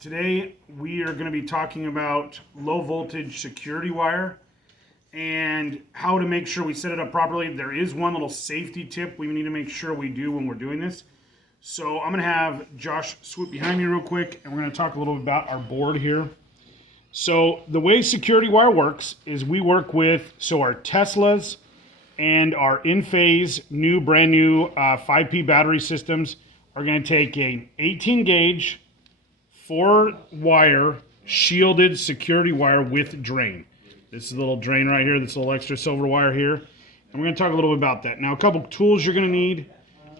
Today we are going to be talking about low voltage security wire and how to make sure we set it up properly. There is one little safety tip we need to make sure we do when we're doing this. So I'm going to have Josh swoop behind me real quick and we're going to talk a little bit about our board here. So the way security wire works is we work with our Teslas and our enphase brand new 5P battery systems are going to take an 18 gauge 4-wire shielded security wire with drain. This is a little drain right here, this little extra silver wire here. And we're going to talk a little bit about that. Now, a couple tools you're going to need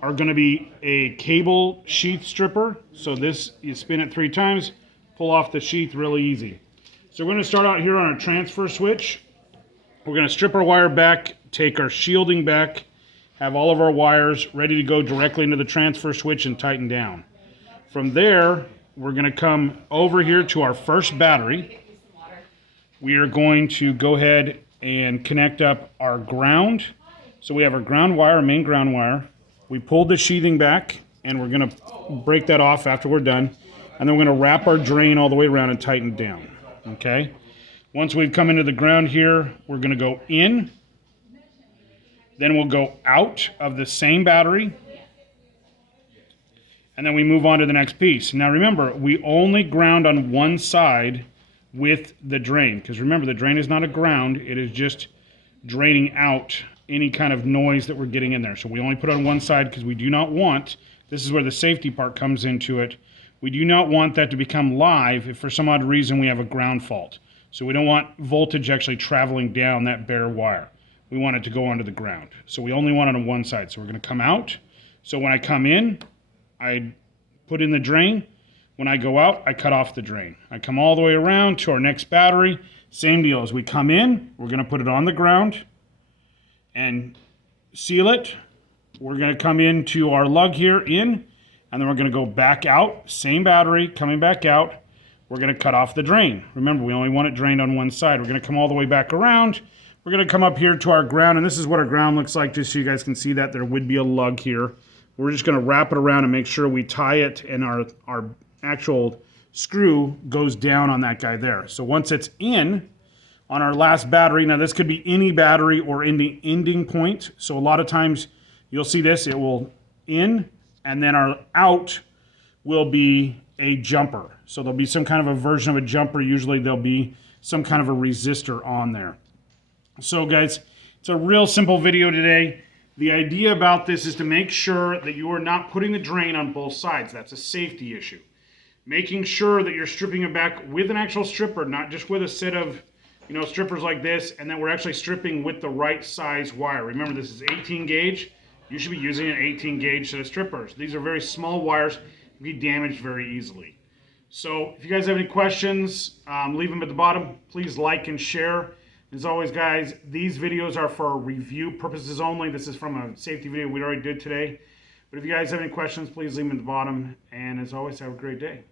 are going to be a cable sheath stripper. So this, you spin it 3 times, pull off the sheath really easy. So we're going to start out here on our transfer switch. We're going to strip our wire back, take our shielding back, have all of our wires ready to go directly into the transfer switch and tighten down. From there, we're going to come over here to our first battery. We are going to go ahead and connect up our ground. So we have our ground wire, our main ground wire. We pulled the sheathing back and we're going to break that off after we're done. And then we're going to wrap our drain all the way around and tighten down. Okay? Once we've come into the ground here, we're going to go in. Then we'll go out of the same battery. And then we move on to the next piece. Now remember, we only ground on one side with the drain. Because remember, the drain is not a ground. It is just draining out any kind of noise that we're getting in there. So we only put it on one side because we do not want, this is where the safety part comes into it, we do not want that to become live if for some odd reason we have a ground fault. So we don't want voltage actually traveling down that bare wire. We want it to go onto the ground. So we only want it on one side. So we're going to come out. So when I come in, I put in the drain. When I go out, I cut off the drain. I come all the way around to our next battery. Same deal. As we come in, we're going to put it on the ground and seal it. We're going to come into our lug here in, and then we're going to go back out. Same battery, coming back out. We're going to cut off the drain. Remember, we only want it drained on one side. We're going to come all the way back around. We're going to come up here to our ground, and this is what our ground looks like, just so you guys can see that there would be a lug here. We're just going to wrap it around and make sure we tie it and our actual screw goes down on that guy there. So once it's in on our last battery, now this could be any battery or any ending point. So a lot of times you'll see this, it will in, and then our out will be a jumper. So there'll be some kind of a version of a jumper. Usually there'll be some kind of a resistor on there. So guys, it's a real simple video today. The idea about this is to make sure that you are not putting the drain on both sides. That's a safety issue. Making sure that you're stripping it back with an actual stripper, not just with a set of strippers like this, and then we're actually stripping with the right size wire. Remember, this is 18 gauge. You should be using an 18 gauge set of strippers. These are very small wires, can be damaged very easily. So if you guys have any questions, leave them at the bottom. Please like and share. As always, guys, these videos are for review purposes only. This is from a safety video we already did today. But if you guys have any questions, please leave them at the bottom. And as always, have a great day.